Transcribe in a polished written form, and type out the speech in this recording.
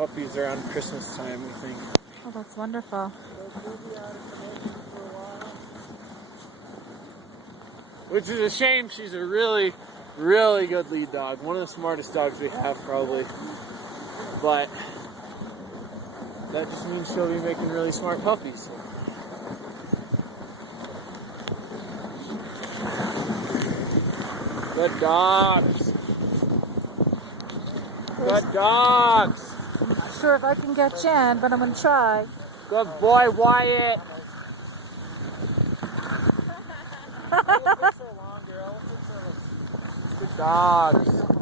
puppies around Christmas time, we think. Oh, that's wonderful. Which is a shame. She's a really, really good lead dog. One of the smartest dogs we have, probably. But that just means she'll be making really smart puppies. Good dogs. Good dogs. I'm not sure if I can get Jan, but I'm going to try. Good boy, Wyatt. Good dogs.